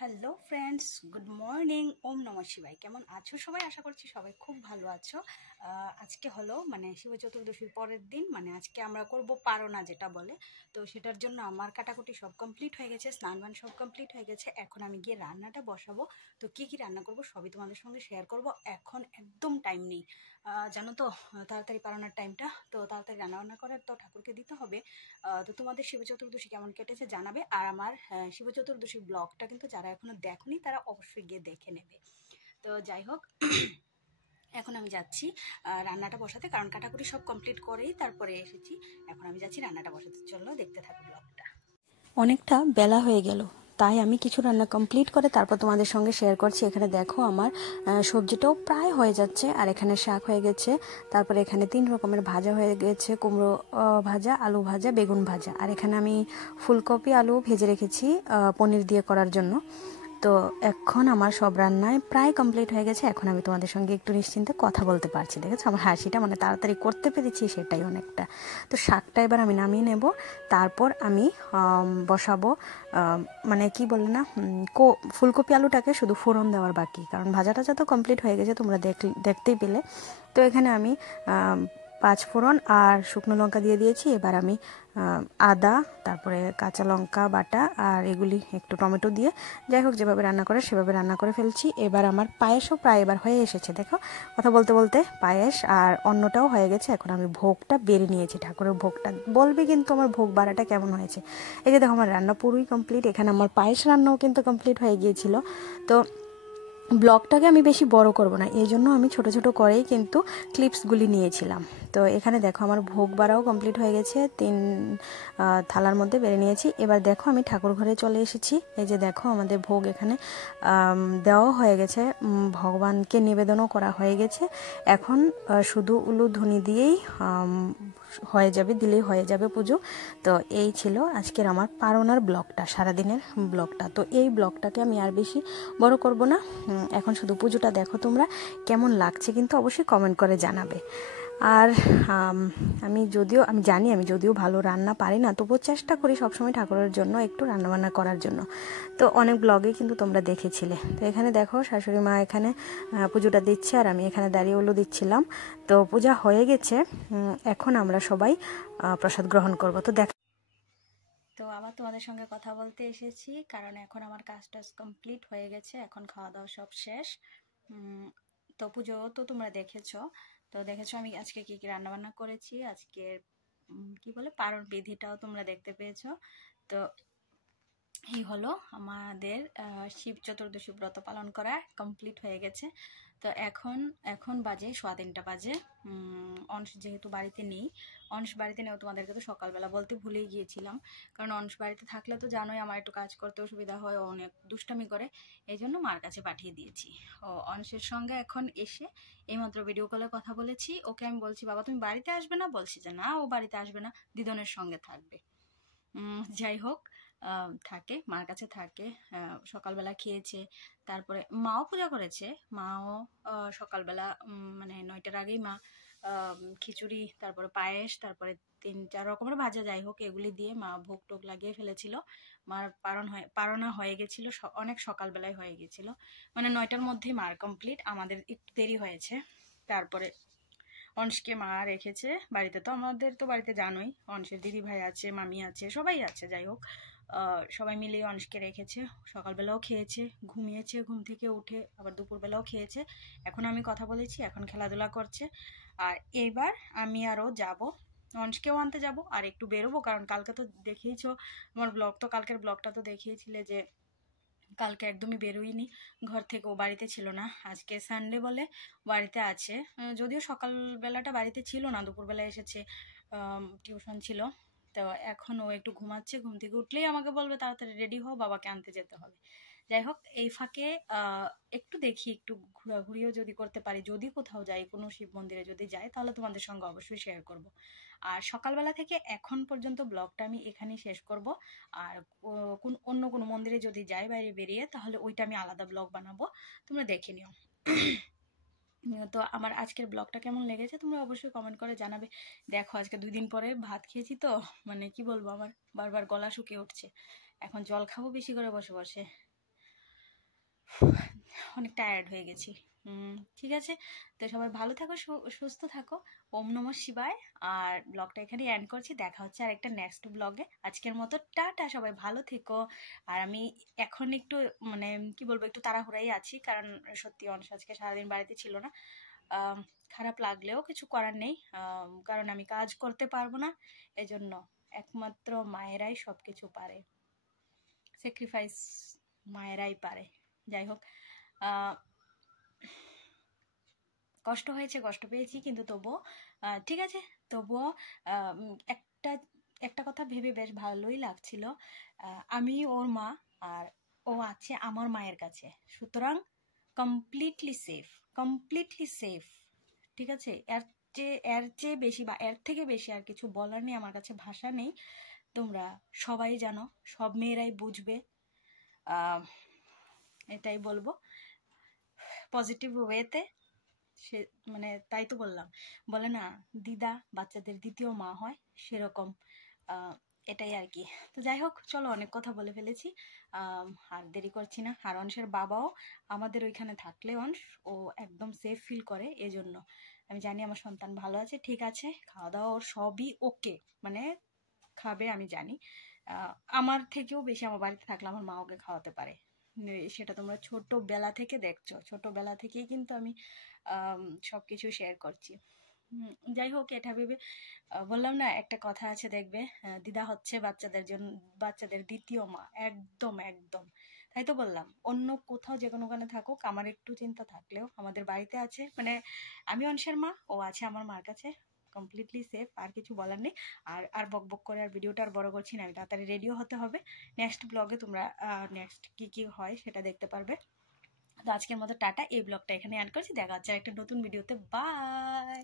Hello friends, good morning. ওম নমঃ শিবায়। কেমন আছো সবাই? আশা করছি সবাই খুব ভালো আছো। আজকে হলো শিব চতুর্দশীর পরের দিন, আজকে আমরা করব পারনা যেটা বলে। তো সেটার জন্য আমার কাটাকুটি সব কমপ্লিট হয়ে গেছে, স্নান সব কমপ্লিট হয়ে গেছে। এখন আমি গিয়ে রান্নাটা বসাবো। তো কি কি রান্না করব সবই তোমাদের সঙ্গে শেয়ার করব। এখন একদম টাইম নেই, জানো তো, তাড়াতাড়ি পারানোর টাইমটা। তো তাড়াতাড়ি রান্নাবান্না করার তো ঠাকুরকে দিতে হবে। তো তোমাদের শিব চতুর্দশী কেমন কেটেছে জানাবে। আর আমার শিব চতুর্দশী ব্লগটা কিন্তু যারা এখনো দেখোনি তারা অবশ্যই গিয়ে দেখে নেবে। তো যাই হোক, এখন আমি যাচ্ছি রান্নাটা বসাতে, কারণ কাটাকুটি সব কমপ্লিট করেই তারপরে এসেছি। এখন আমি যাচ্ছি রান্নাটা বসাতে। চলো দেখতে থাকো ব্লগটা। অনেকটা বেলা হয়ে গেল, তাই আমি কিছু রান্না কমপ্লিট করে তারপর তোমাদের সঙ্গে শেয়ার করছি। এখানে দেখো আমার সবজিটাও প্রায় হয়ে যাচ্ছে, আর এখানে শাক হয়ে গেছে। তারপরে এখানে 3 রকমের ভাজা হয়ে গেছে, কুমড়ো ভাজা, আলু ভাজা, বেগুন ভাজা। আর এখানে আমি ফুলকপি আলু ভেজে রেখেছি পনির দিয়ে করার জন্য। তো এখন আমার সব রান্নায় প্রায় কমপ্লিট হয়ে গেছে। এখন আমি তোমাদের সঙ্গে একটু নিশ্চিন্তে কথা বলতে পারছি। দেখেছো আমার হাসিটা, তাড়াতাড়ি করতে পেরেছি সেটাই অনেকটা। তো শাকটা এবার আমি নামিয়ে নেব, তারপর আমি বসাবো কি বলে না, ফুলকপি আলুটাকে শুধু ফোড়ন দেওয়ার বাকি, কারণ ভাজা টাজা তো কমপ্লিট হয়ে গেছে, তোমরা দেখতেই পেলে। তো এখানে আমি 5 ফোড়ন আর শুকনো লঙ্কা দিয়ে দিয়েছি। এবার আমি আদা, তারপরে কাঁচা লঙ্কা বাটা, আর এগুলি একটু টমেটো দিয়ে, যাই হোক যেভাবে রান্না করে সেভাবে রান্না করে ফেলছি। এবার আমার পায়েসও প্রায় এবার হয়ে এসেছে। দেখো কথা বলতে বলতে পায়েস আর অন্নটাও হয়ে গেছে। এখন আমি ভোগটা বেড়ে নিয়েছি, ঠাকুরের ভোগটা। বলবে কিন্তু আমার ভোগ বাড়াটা কেমন হয়েছে। এই যে দেখো আমার রান্না পুরোই কমপ্লিট। এখানে আমার পায়েস রান্নাও কিন্তু কমপ্লিট হয়ে গিয়েছিল। তো ব্লগটাকে আমি বেশি বড় করব না, এই জন্য আমি ছোট ছোট করেই কিন্তু ক্লিপসগুলি নিয়েছিলাম। তো এখানে দেখো আমার ভোগ বাড়াও কমপ্লিট হয়ে গেছে, 3 থালার মধ্যে বেড়ে নিয়েছি। এবার দেখো আমি ঠাকুর ঘরে চলে এসেছি। এই যে দেখো আমাদের ভোগ এখানে দেওয়াও হয়ে গেছে, ভগবানকে নিবেদনও করা হয়ে গেছে। এখন শুধু উলুধ্বনি দিয়েই হয়ে যাবে, দিলেই হয়ে যাবে পুজো। তো এই ছিল আজকের আমার পারনার ব্লগটা, সারাদিনের ব্লগটা। তো এই ব্লগটাকে আমি আর বেশি বড় করব না। এখন শুধু পুজোটা দেখো তোমরা কেমন লাগছে, কিন্তু অবশ্যই কমেন্ট করে জানাবে। আর আমি জানি আমি যদিও ভালো রান্না পারি না, তবুও চেষ্টা করি সবসময় ঠাকুরের জন্য একটু রান্নাবান্না করার জন্য। তো অনেক ব্লগে কিন্তু তোমরা দেখেছিলে। তো এখানে দেখো শাশুড়ি মা এখানে পুজোটা দিচ্ছে, আর আমি এখানে দাঁড়িয়ে ওলো দিচ্ছিলাম। তো পূজা হয়ে গেছে, এখন আমরা সবাই প্রসাদ গ্রহণ করব। তো আবার তোমাদের সঙ্গে কথা বলতে এসেছি, কারণ এখন আমার কাজ টাজ কমপ্লিট হয়ে গেছে, এখন খাওয়া দাওয়া সব শেষ। তো পুজো তো তোমরা দেখেছো। আমি আজকে কি কি রান্না বান্না করেছি। আজকে কি বলে পারণ বিধিটাও তোমরা দেখতে পেয়েছো। তো এই হলো আমাদের শিব চতুর্দশী ব্রত পালন করা কমপ্লিট হয়ে গেছে। তো এখন বাজে 3:15 বাজে। অংশ যেহেতু বাড়িতে নেই, বাড়িতে নেই, তোমাদেরকে তো সকালবেলা বলতে ভুলেই গিয়েছিলাম। কারণ অংশ বাড়িতে থাকলে তো জানোই আমার একটু কাজ করতে অসুবিধা হয়, অনেক দুষ্টামি করে, এই জন্য মার কাছে পাঠিয়ে দিয়েছি। অংশের সঙ্গে এখন এসে এইমাত্র ভিডিও কলে কথা বলেছি। ওকে আমি বলছি, বাবা তুমি বাড়িতে আসবে না? বলছি যে না, ও বাড়িতে আসবে না, দিদনের সঙ্গে থাকবে। যাই হোক, থাকে, মার কাছে থাকে। সকালবেলা খেয়েছে, তারপরে মাও পূজা করেছে। মাও সকালবেলা 9টার আগেই মা খিচুড়ি, তারপরে পায়েস, তারপরে 3-4 রকমের ভাজা, যাই হোক এগুলি দিয়ে মা ভোগ টোগ লাগিয়ে ফেলেছিল। মার পারনা হয়ে গেছিল, অনেক সকালবেলায় হয়ে গেছিল, 9টার মধ্যেই মার কমপ্লিট। আমাদের একটু দেরি হয়েছে। তারপরে অংশকে মা রেখেছে বাড়িতে। তো আমাদের তো বাড়িতে জানোই অংশের দিদি ভাই আছে, মামি আছে, সবাই আছে। যাই হোক, সবাই মিলে অংশকে রেখেছে। সকালবেলাও খেয়েছে, ঘুমিয়েছে, ঘুম থেকে উঠে আবার দুপুরবেলাও খেয়েছে। এখন আমি কথা বলেছি, এখন খেলাধুলা করছে। আর এবার আমি আরও যাব, অংশকেও আনতে যাব, আর একটু বেরোবো, কারণ কালকে তো দেখিয়েছো আমার ব্লগ, তো কালকের ব্লগটা তো দেখিয়েছিলে যে কালকে একদমই বেরোইনি ঘর থেকে, ও বাড়িতে ছিল না। আজকে সানডে বলে বাড়িতে আছে, যদিও সকালবেলাটা বাড়িতে ছিল না, দুপুরবেলা এসেছে, টিউশন ছিল। তো এখন ও একটু ঘুমাচ্ছে, ঘুম থেকে উঠলেই আমাকে বলবে তাড়াতাড়ি রেডি হও, বাবাকে আনতে যেতে হবে। যাই হোক, এই ফাঁকে একটু দেখি, একটু ঘোরাঘুরিও যদি করতে পারি, যদি কোথাও যাই, কোনো শিব মন্দিরে যদি যাই, তাহলে তোমাদের সঙ্গে অবশ্যই শেয়ার করব। আর সকালবেলা থেকে এখন পর্যন্ত ব্লগটা আমি এখানেই শেষ করব। আর অন্য কোনো মন্দিরে যদি যাই বাইরে বেরিয়ে, তাহলে ওইটা আমি আলাদা ব্লগ বানাবো, তোমরা দেখে নিও। তো আমার আজকের ব্লগটা কেমন লেগেছে তোমরা অবশ্যই কমেন্ট করে জানাবে। দেখো আজকে 2 দিন পরে ভাত খেয়েছি, তো কি বলবো, আমার বারবার গলা শুকিয়ে উঠছে। এখন জল খাবো বেশি করে বসে বসে। অনেক টায়ার্ড হয়ে গেছি। ঠিক আছে, তো সবাই ভালো থাকো, সুস্থ থাকো। ওম নমঃ শিবায়। আর ব্লগটা এখানে এন্ড করছি, দেখা হচ্ছে আর একটা নেক্সট ব্লগে। আজকের মতো টাটা, সবাই ভালো থেকো। আর আমি এখন একটু মানে কি বলবো, একটু তাড়াহুড়াই আছি, কারণ সত্যি অনেক আজকে সারাদিন বাড়িতে ছিল না। খারাপ লাগলেও কিছু করার নেই, কারণ আমি কাজ করতে পারবো না। এজন্য একমাত্র মায়েরাই সব কিছু পারে, স্যাক্রিফাইস মায়েরাই পারে। যাই হোক, কষ্ট হয়েছে, কষ্ট পেয়েছি, কিন্তু তবুও ঠিক আছে। তবুও একটা একটা কথা ভেবে বেশ ভালোই লাগছিল। আমি ওর মা, আর ও আছে আমার মায়ের কাছে, সুতরাং কমপ্লিটলি সেফ, কমপ্লিটলি সেফ। ঠিক আছে, এর চেয়ে বেশি বা এর থেকে বেশি আর কিছু বলার নেই, আমার কাছে ভাষা নেই। তোমরা সবাই জানো, সব মেয়েরাই বুঝবে। এটাই বলবো, পজিটিভ ওয়েতে। সে মানে তাই তো বললাম, বলে না দিদা বাচ্চাদের দ্বিতীয় মা হয়, সেরকম এটাই আর কি। তো যাই হোক, চলো অনেক কথা বলে ফেলেছি, আর দেরি করছি না। আর অংশের বাবাও আমাদের ওইখানে থাকলে অংশ ও একদম সেফ ফিল করে, এজন্য আমি জানি আমার সন্তান ভালো আছে, ঠিক আছে, খাওয়া দাওয়া ওর সবই ওকে, মানে খাবে আমি জানি। আমার থেকেও বেশি আমার বাড়িতে থাকলে আমার মা ওকে খাওয়াতে পারে। সেটা তোমরা ছোটবেলা থেকে দেখছো, ছোটবেলা থেকেই কিন্তু আমি সবকিছু শেয়ার করছি। যাই হোক, এটা ভেবে বললাম না, একটা কথা আছে দেখবে, দিদা হচ্ছে বাচ্চাদের জন্য, বাচ্চাদের দ্বিতীয় মা, একদম একদম। তাই তো বললাম, অন্য কোথাও যে কোনো ওখানে থাকুক, আমার একটু চিন্তা থাকলেও আমাদের বাড়িতে আছে, মানে আমি অংশের মা, ও আছে আমার মার কাছে, কমপ্লিটলি সেফ। আর কিছু বলার নেই। আর আর বক বক করে আর ভিডিওটা আর বড় করছি না, আমি তাড়াতাড়ি রেডিও হতে হবে। নেক্সট ব্লগে তোমরা নেক্সট কি কি হয় সেটা দেখতে পারবে। তো আজকের মতো টাটা, এই ব্লগটা এখানে এন্ড করছি, দেখা হচ্ছে একটা নতুন ভিডিওতে। বাই।